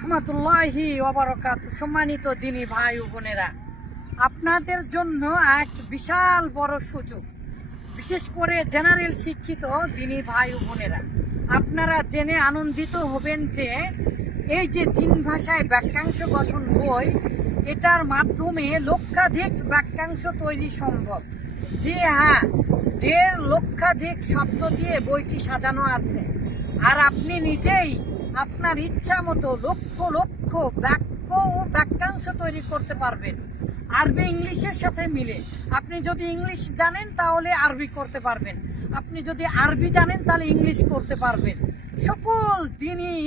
রহমতুল্লাহি ওয়া বারাকাতুহু। সম্মানিত দিনী ভাই ও বোনেরা, আপনাদের জন্য এক বিশাল বড় সুযোগ, বিশেষ করে জেনারেল শিক্ষিত দিনী ভাই ও বোনেরা, আপনারা জেনে আনন্দিত হবেন যে এই যে তিন ভাষায় বাক্যাংশ গঠন বই, এটার মাধ্যমে লক্ষাধিক বাক্যাংশ তৈরি সম্ভব। জি হ্যাঁ, 1.5 লক্ষাধিক শব্দ দিয়ে বইটি সাজানো আছে। আর আপনি নিজেই আপনার ইচ্ছা মতো লক্ষ লক্ষ বাক্য ও বাক্যাংশ তৈরি করতে পারবেন আরবি ইংলিশের সাথে মিলে। আপনি যদি ইংলিশ জানেন তাহলে আরবি করতে পারবেন, আপনি যদি আরবি জানেন তাহলে ইংলিশ করতে পারবেন। সকল দিনই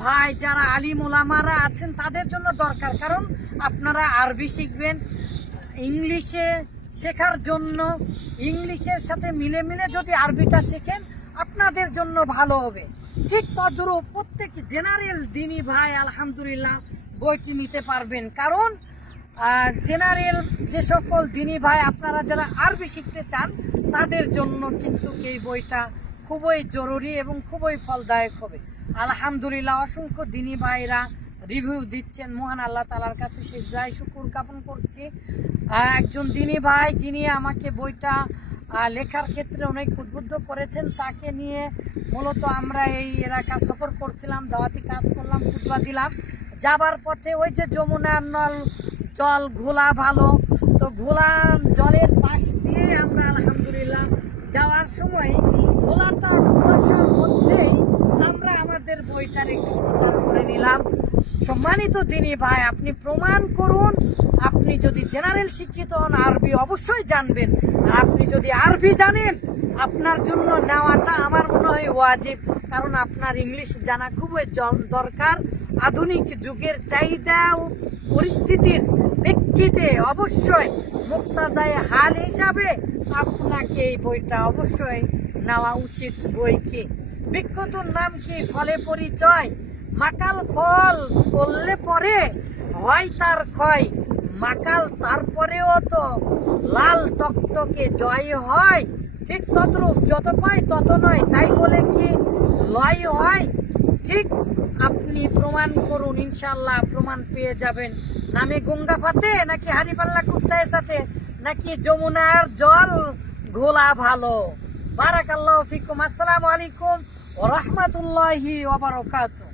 ভাই যারা আলিম ওলামারা আছেন তাদের জন্য দরকার, কারণ আপনারা আরবি শিখবেন ইংলিশে শেখার জন্য। ইংলিশের সাথে মিলে মিলে যদি আরবিটা শেখেন আপনাদের জন্য ভালো হবে। ঠিক তদ্রূপ প্রত্যেক জেনারেল দিনী ভাই আলহামদুলিল্লাহ বইটি নিতে পারবেন, কারণ জেনারেল যে সকল দিনী ভাই আপনারা যারা আরবি শিখতে চান তাদের জন্য কিন্তু এই বইটা খুবই জরুরি এবং খুবই ফলদায়ক হবে। আলহামদুলিল্লাহ অসংখ্য দিনী ভাইরা রিভিউ দিচ্ছেন, মহান আল্লাহ তাআলার কাছে সিজদায় শুকর জ্ঞাপন করছি। একজন দিনী ভাই যিনি আমাকে বইটা লেখার ক্ষেত্রে অনেক উদ্বুদ্ধ করেছেন, তাকে নিয়ে মূলত আমরা এই এলাকা সফর করছিলাম, দাওয়াতি কাজ করলাম, খুতবা দিলাম। যাবার পথে ওই যে যমুনার নল জল ঘোলা ভালো, তো ঘোলা জলের পাশ দিয়ে আমরা আলহামদুলিল্লাহ যাওয়ার সময় ঘোলাটা কুয়াশার মধ্যেই আমরা আমাদের বইটার একটু প্রচার করে নিলাম। সম্মানিত দিনী ভাই, আপনি প্রমাণ করুন, আপনি যদি জেনারেল শিক্ষিত হন আরবি অবশ্যই জানবেন, আর আপনি যদি আরবি জানেন আপনার জন্য নেওয়াটা আমার মনে হয় ওয়াজিব, কারণ আপনার ইংলিশ জানা খুবই দরকার। আধুনিক যুগের চাহিদা ও পরিস্থিতির প্রেক্ষিতে অবশ্যই মুক্তাদায়ে হাল হিসাবে আপনাকে এই বইটা অবশ্যই নেওয়া উচিত। বইকে বিখ্যাতর নাম কি? ফলে পরিচয়। মাকাল ফল ফললে পরে হয় তার ক্ষয়, মাকাল তারপরেও তো লাল টকটকে জয় হয়। ঠিক তদ্রূপ যত কয় তত নয়, তাই বলে কি লয় হয়? ঠিক আপনি প্রমাণ করুন, ইনশাল্লাহ প্রমাণ পেয়ে যাবেন। নামে গঙ্গা ফাটে নাকি হারিপাল্লা কুত্তায় সাথে, নাকি যমুনার জল ঘোলা ভালো। বারাকাল্লাহু ফিকুম। আসসালামু আলাইকুম ওয়া রাহমাতুল্লাহি ওয়া বারাকাতুহু।